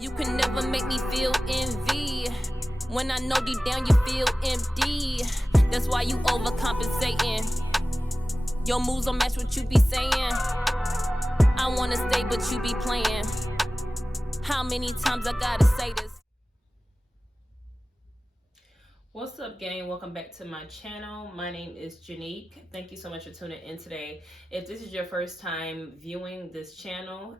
You can never make me feel envy. When I know deep down you feel empty. That's why you overcompensating. Your moves don't match what you be saying. I wanna stay, but you be playing. How many times I gotta say this? What's up, gang? Welcome back to my channel. My name is Janique. Thank you so much for tuning in today. If this is your first time viewing this channel,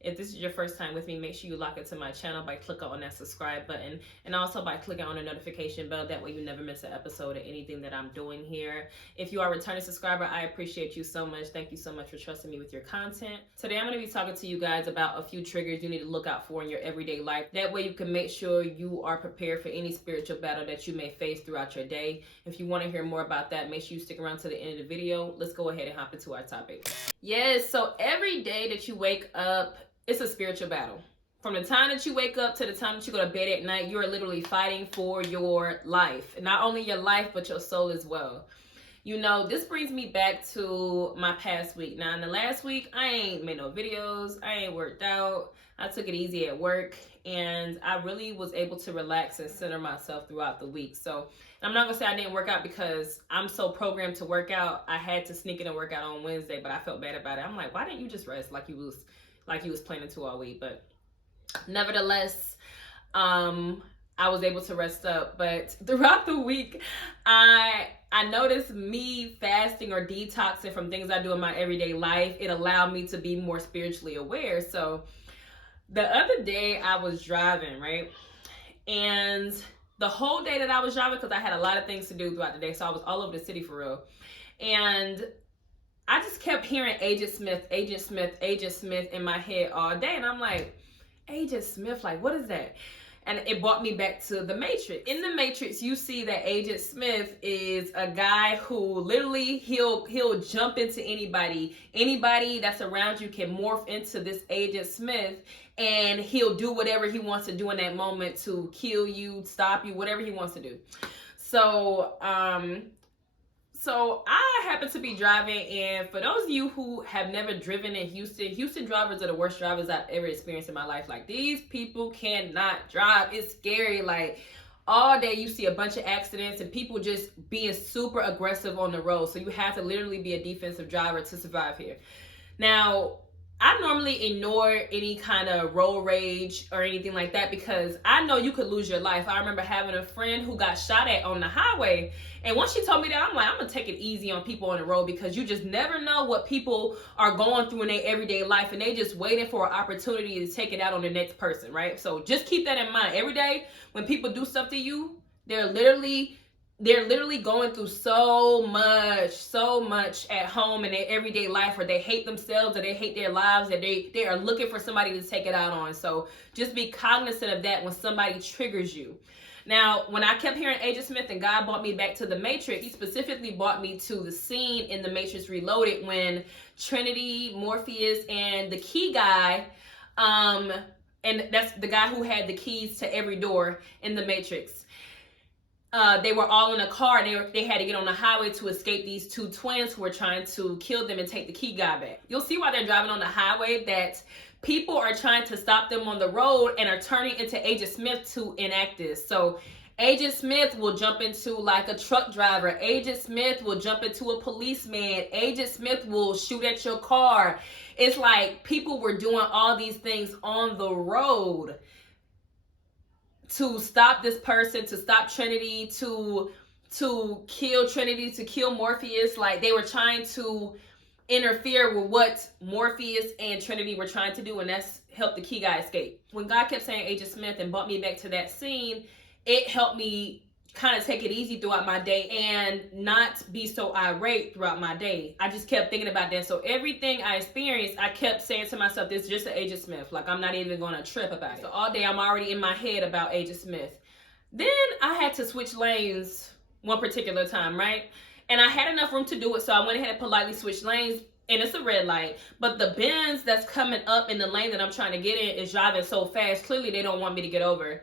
if this is your first time with me, make sure you lock into my channel by clicking on that subscribe button and also by clicking on the notification bell. That way you never miss an episode of anything that I'm doing here. If you are a returning subscriber, I appreciate you so much. Thank you so much for trusting me with your content. Today I'm going to be talking to you guys about a few triggers you need to look out for in your everyday life. That way you can make sure you are prepared for any spiritual battle that you may face throughout your day. If you want to hear more about that, make sure you stick around to the end of the video. Let's go ahead and hop into our topic. Yes, so every day that you wake up, it's a spiritual battle. From the time that you wake up to the time that you go to bed at night, you are literally fighting for your life. Not only your life, but your soul as well. You know, this brings me back to my past week. Now, in the last week, I ain't made no videos. I ain't worked out. I took it easy at work. And I really was able to relax and center myself throughout the week. So, I'm not going to say I didn't work out because I'm so programmed to work out. I had to sneak in and work out on Wednesday, but I felt bad about it. I'm like, why didn't you just rest like you was planning to all week? But nevertheless, I was able to rest up. But throughout the week, I noticed me fasting or detoxing from things I do in my everyday life. It allowed me to be more spiritually aware. So the other day I was driving, right? And the whole day that I was driving, because I had a lot of things to do throughout the day, so I was all over the city for real. And I just kept hearing Agent Smith, Agent Smith, Agent Smith in my head all day. And I'm like, Agent Smith, like, what is that? And it brought me back to The Matrix. In The Matrix, you see that Agent Smith is a guy who literally, he'll jump into anybody. Anybody that's around you can morph into this Agent Smith, and he'll do whatever he wants to do in that moment to kill you, stop you, whatever he wants to do. So I happen to be driving, and for those of you who have never driven in Houston drivers are the worst drivers I've ever experienced in my life. Like, these people cannot drive. It's scary. Like, all day you see a bunch of accidents and people just being super aggressive on the road. So you have to literally be a defensive driver to survive here. Now, I normally ignore any kind of road rage or anything like that because I know you could lose your life. I remember having a friend who got shot at on the highway, and once she told me that, I'm like, I'm gonna take it easy on people on the road because you just never know what people are going through in their everyday life, and they just waiting for an opportunity to take it out on the next person, right? So just keep that in mind. Every day when people do stuff to you, they're literally going through so much at home in their everyday life, where they hate themselves or they hate their lives, that they are looking for somebody to take it out on. So just be cognizant of that when somebody triggers you. Now, when I kept hearing Agent Smith and God brought me back to The Matrix, he specifically brought me to the scene in The Matrix Reloaded when Trinity, Morpheus, and the key guy, and that's the guy who had the keys to every door in The Matrix. They were all in a car, and they had to get on the highway to escape these two twins who were trying to kill them and take the key guy back. You'll see while they're driving on the highway that people are trying to stop them on the road and are turning into Agent Smith to enact this. So Agent Smith will jump into like a truck driver. Agent Smith will jump into a policeman. Agent Smith will shoot at your car. It's like people were doing all these things on the road to stop this person, to stop Trinity, to kill Trinity, to kill Morpheus. Like, they were trying to interfere with what Morpheus and Trinity were trying to do, and that's help the key guy escape. When God kept saying Agent Smith and brought me back to that scene, it helped me kind of take it easy throughout my day and not be so irate throughout my day. I just kept thinking about that. So everything I experienced, I kept saying to myself, this is just an Agent Smith. Like, I'm not even going to trip about it. So all day I'm already in my head about Agent Smith. Then I had to switch lanes one particular time, right? And I had enough room to do it, so I went ahead and politely switched lanes, and it's a red light. But the Benz that's coming up in the lane that I'm trying to get in is driving so fast. Clearly, they don't want me to get over.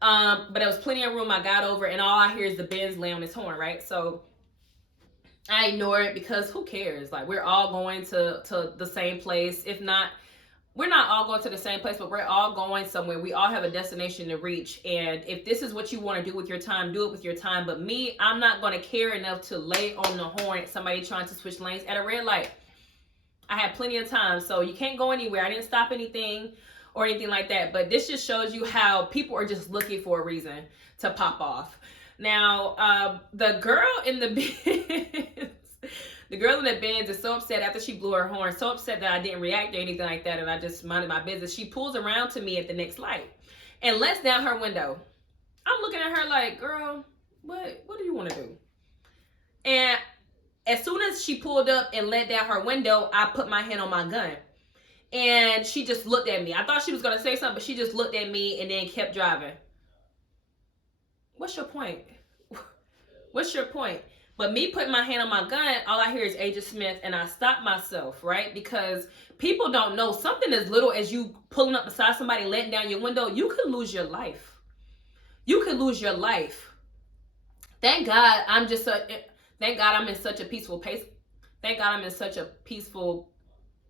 But there was plenty of room. I got over, and all I hear is the Benz lay on his horn, right? So I ignore it because who cares? Like, we're all going to the same place. If not, we're not all going to the same place, but we're all going somewhere. We all have a destination to reach. And if this is what you want to do with your time, do it with your time. But me, I'm not going to care enough to lay on the horn at somebody trying to switch lanes at a red light. I had plenty of time, so you can't go anywhere. I didn't stop anything or anything like that. But this just shows you how people are just looking for a reason to pop off. Now, the girl in the Benz, the girl in the Benz is so upset after she blew her horn, so upset that I didn't react or anything like that, and I just minded my business. She pulls around to me at the next light and lets down her window. I'm looking at her like, girl, what do you want to do? And as soon as she pulled up and let down her window, I put my hand on my gun. And she just looked at me. I thought she was going to say something, but she just looked at me and then kept driving. What's your point? What's your point? But me putting my hand on my gun, all I hear is Agent Smith, and I stop myself, right? Because people don't know something as little as you pulling up beside somebody, letting down your window, you could lose your life. You could lose your life. Thank God I'm in such a peaceful pace. Thank God I'm in such a peaceful,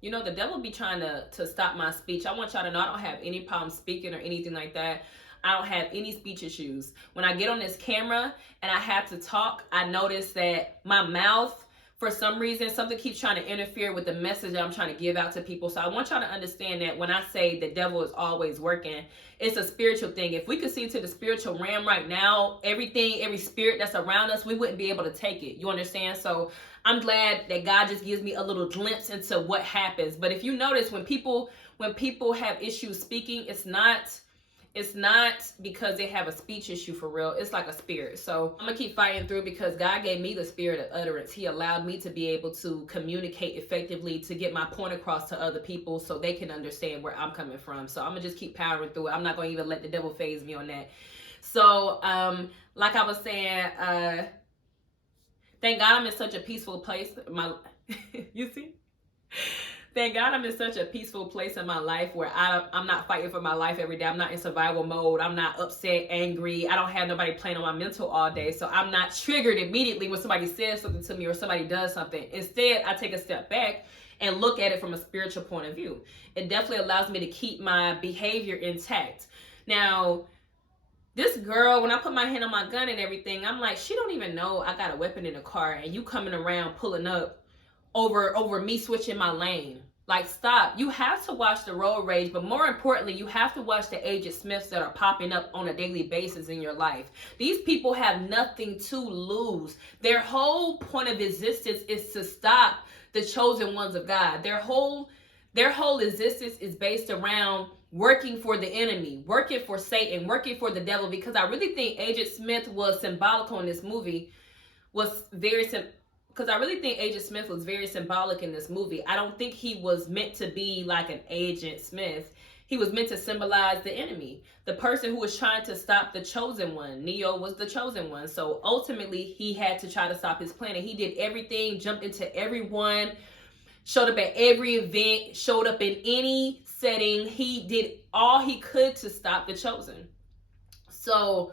the devil be trying to stop my speech. I want y'all to know I don't have any problem speaking or anything like that. I don't have any speech issues. When I get on this camera and I have to talk, I notice that my mouth, for some reason, something keeps trying to interfere with the message that I'm trying to give out to people. So I want y'all to understand that when I say the devil is always working, it's a spiritual thing. If we could see to the spiritual realm right now, every spirit that's around us, we wouldn't be able to take it. You understand? So I'm glad that God just gives me a little glimpse into what happens. But if you notice, when people have issues speaking, it's not because they have a speech issue for real. It's like a spirit. So I'm going to keep fighting through because God gave me the spirit of utterance. He allowed me to be able to communicate effectively, to get my point across to other people so they can understand where I'm coming from. So I'm going to just keep powering through it. I'm not going to even let the devil phase me on that. So like I was saying, thank God I'm in such a peaceful place. You see? Thank God I'm in such a peaceful place in my life where I'm not fighting for my life every day. I'm not in survival mode. I'm not upset, angry. I don't have nobody playing on my mental all day. So I'm not triggered immediately when somebody says something to me or somebody does something. Instead, I take a step back and look at it from a spiritual point of view. It definitely allows me to keep my behavior intact. Now, this girl, when I put my hand on my gun and everything, I'm like, she don't even know I got a weapon in the car and you coming around pulling up over me switching my lane. Like, stop. You have to watch the road rage, but more importantly, you have to watch the Agent Smiths that are popping up on a daily basis in your life. These people have nothing to lose. Their whole point of existence is to stop the chosen ones of God. Their whole existence is based around working for the enemy, working for Satan, working for the devil, because I really think Agent Smith was symbolical in this movie, because I really think Agent Smith was very symbolic in this movie. I don't think he was meant to be like an Agent Smith. He was meant to symbolize the enemy, the person who was trying to stop the chosen one. Neo was the chosen one. So ultimately, he had to try to stop his plan. And he did everything, jumped into everyone, showed up at every event, showed up in any setting. He did all he could to stop the chosen. So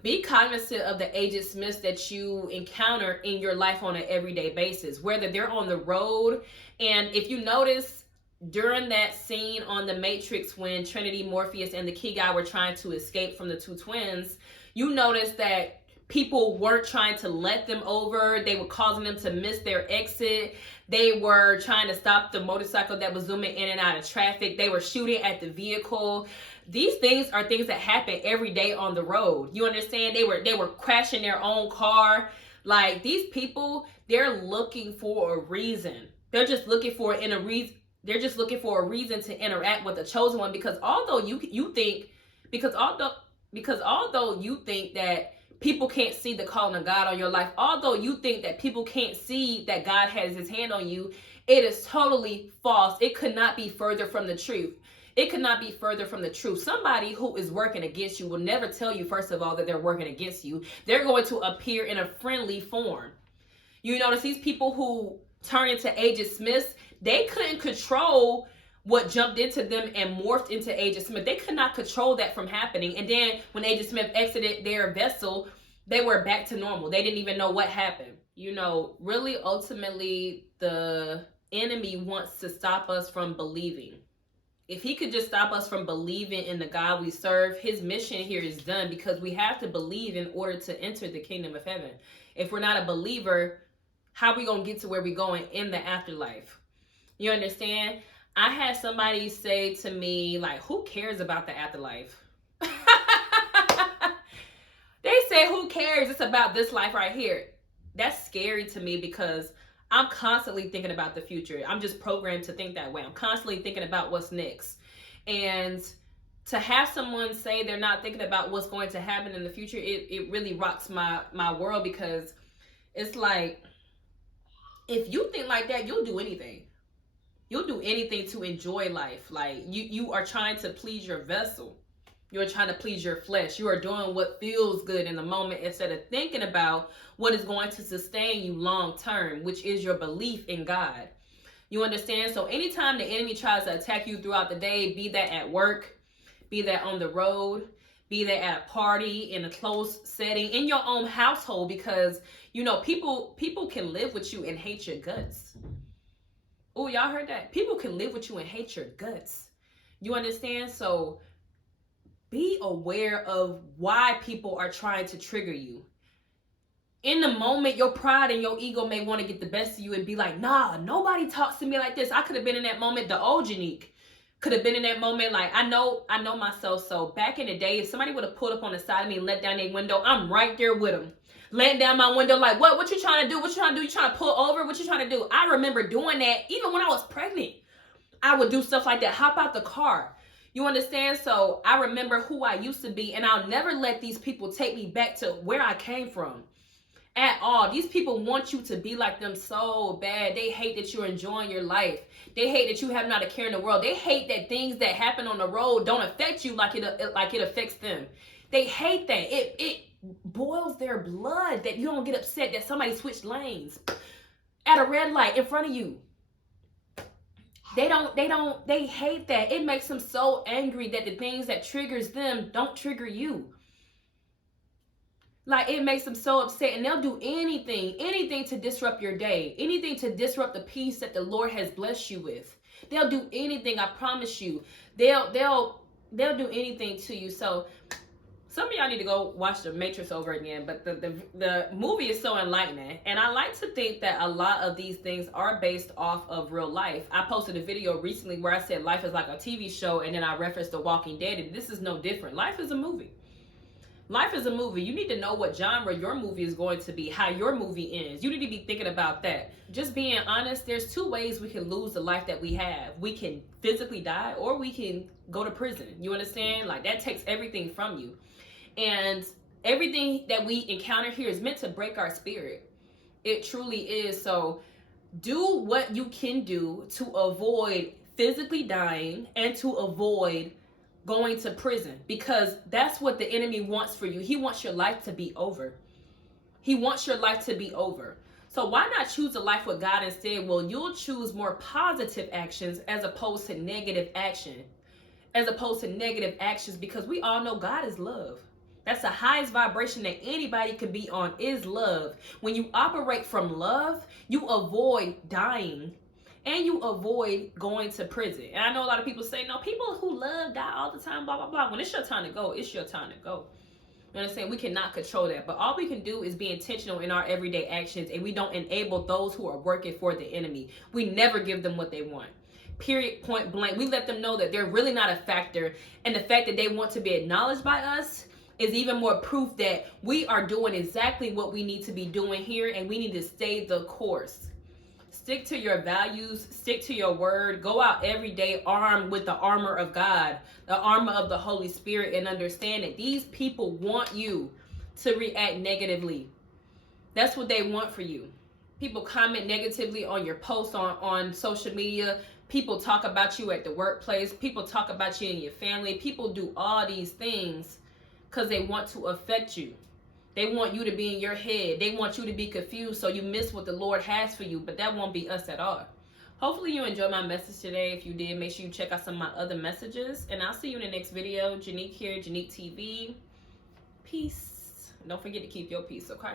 be cognizant of the Agent Smiths that you encounter in your life on an everyday basis, whether they're on the road. And if you notice during that scene on The Matrix when Trinity, Morpheus, and the key guy were trying to escape from the two twins, you notice that people weren't trying to let them over. They were causing them to miss their exit. They were trying to stop the motorcycle that was zooming in and out of traffic. They were shooting at the vehicle. These things are things that happen every day on the road. You understand? They were crashing their own car. Like, these people, they're looking for a reason. They're just looking for a reason to interact with the chosen one, because although you think that people can't see the calling of God on your life, although you think that people can't see that God has his hand on you, it is totally false. It could not be further from the truth. It could not be further from the truth. Somebody who is working against you will never tell you, first of all, that they're working against you. They're going to appear in a friendly form. You notice these people who turn into Agent Smiths, they couldn't control what jumped into them and morphed into Agent Smith. They could not control that from happening. And then when Agent Smith exited their vessel, they were back to normal. They didn't even know what happened. Really, ultimately, the enemy wants to stop us from believing. If he could just stop us from believing in the God we serve, his mission here is done, because we have to believe in order to enter the kingdom of heaven. If we're not a believer, how are we going to get to where we're going in the afterlife? You understand? I had somebody say to me, like, who cares about the afterlife? They say, who cares? It's about this life right here. That's scary to me, because I'm constantly thinking about the future. I'm just programmed to think that way. I'm constantly thinking about what's next. And to have someone say they're not thinking about what's going to happen in the future, it really rocks my world, because it's like, if you think like that, you'll do anything. You'll do anything to enjoy life. Like, you are trying to please your vessel. You're trying to please your flesh. You are doing what feels good in the moment, instead of thinking about what is going to sustain you long term, which is your belief in God. You understand? So anytime the enemy tries to attack you throughout the day, be that at work, be that on the road, be that at a party, in a close setting, in your own household, because, you know, people can live with you and hate your guts. Oh, y'all heard that? People can live with you and hate your guts. You understand? So be aware of why people are trying to trigger you. In the moment, your pride and your ego may want to get the best of you and be like, nah, nobody talks to me like this. I could have been in that moment. The old Janique could have been in that moment. Like, I know myself. So back in the day, if somebody would have pulled up on the side of me and let down their window, I'm right there with them. Letting down my window like, what you trying to do? What you trying to do? You trying to pull over? What you trying to do? I remember doing that even when I was pregnant. I would do stuff like that. Hop out the car. You understand? So I remember who I used to be, and I'll never let these people take me back to where I came from at all. These people want you to be like them so bad. They hate that you're enjoying your life. They hate that you have not a care in the world. They hate that things that happen on the road don't affect you like it affects them. They hate that. It boils their blood that you don't get upset that somebody switched lanes at a red light in front of you. They hate that. It makes them so angry that the things that triggers them don't trigger you. Like, it makes them so upset, and they'll do anything to disrupt your day, anything to disrupt the peace that the Lord has blessed you with. They'll do anything, I promise you. They'll do anything to you. So some of y'all need to go watch The Matrix over again, but the movie is so enlightening. And I like to think that a lot of these things are based off of real life. I posted a video recently where I said life is like a TV show, and then I referenced The Walking Dead, and this is no different. Life is a movie. Life is a movie. You need to know what genre your movie is going to be, how your movie ends. You need to be thinking about that. Just being honest, there's two ways we can lose the life that we have. We can physically die, or we can go to prison. You understand? Like, that takes everything from you. And everything that we encounter here is meant to break our spirit. It truly is. So do what you can do to avoid physically dying and to avoid going to prison, because that's what the enemy wants for you. He wants your life to be over. He wants your life to be over. So why not choose a life with God instead? Well, you'll choose more positive actions as opposed to negative actions, because we all know God is love. That's the highest vibration that anybody could be on, is love. When you operate from love, you avoid dying and you avoid going to prison. And I know a lot of people say, no, people who love die all the time, blah, blah, blah. When it's your time to go, it's your time to go. You understand? We cannot control that. But all we can do is be intentional in our everyday actions, and we don't enable those who are working for the enemy. We never give them what they want. Period, point blank. We let them know that they're really not a factor. And the fact that they want to be acknowledged by us is even more proof that we are doing exactly what we need to be doing here, and we need to stay the course. Stick to your values, stick to your word, go out every day armed with the armor of God, the armor of the Holy Spirit, and understand that these people want you to react negatively. That's what they want for you. People comment negatively on your posts on social media. People talk about you at the workplace. People talk about you in your family. People do all these things because they want to affect you. They want you to be in your head. They want you to be confused so you miss what the Lord has for you. But that won't be us at all. Hopefully you enjoyed my message today. If you did, make sure you check out some of my other messages. And I'll see you in the next video. Janique here, Janique TV. Peace. Don't forget to keep your peace, okay?